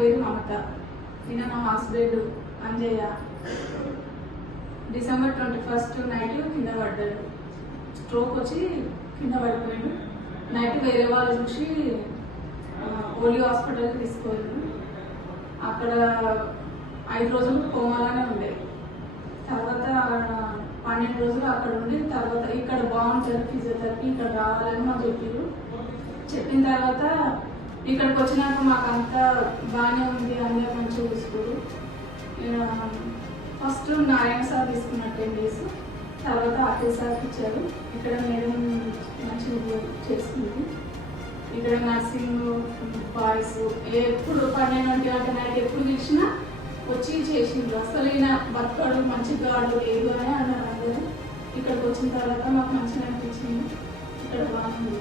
పేరు మమత, ఈయన మా హస్బెండ్ అంజయ్య. December 21 నైట్ కింద పడ్డాడు, స్ట్రోక్ వచ్చి కింద పడిపోయాడు. నైట్ వేరే వాళ్ళు చూసి పోలియో హాస్పిటల్కి తీసుకోలేదు. అక్కడ 5 రోజులు కోమాలోనే ఉండే. తర్వాత 12 రోజులు అక్కడ ఉండి తర్వాత ఇక్కడ బాగుంటుంది ఫిజియోథెరపీ, ఇక్కడ రావాలని మాకు చెప్పారు. చెప్పిన తర్వాత ఇక్కడికి వచ్చినాక మాకు అంతా బాగానే ఉంది, అందరూ మంచిగా చూసుకోరు. ఫస్ట్ నారాయణ సార్ తీసుకున్న 10 days, తర్వాత అఖిల్ సార్కి ఇచ్చారు. ఇక్కడ మేడం మంచిగా చేస్తుంది. ఇక్కడ నర్సింగ్ బాయ్స్ ఎప్పుడు 12 గంటల నైట్ ఎప్పుడు పిలిచినా వచ్చి చేసిండ్రు. అసలు ఈయన బతకాడు మంచిగా ఆడు లేదు అని అన్నారు అందరూ. ఇక్కడికి వచ్చిన తర్వాత మాకు మంచిగా అనిపించింది. ఇక్కడ బాగుంది.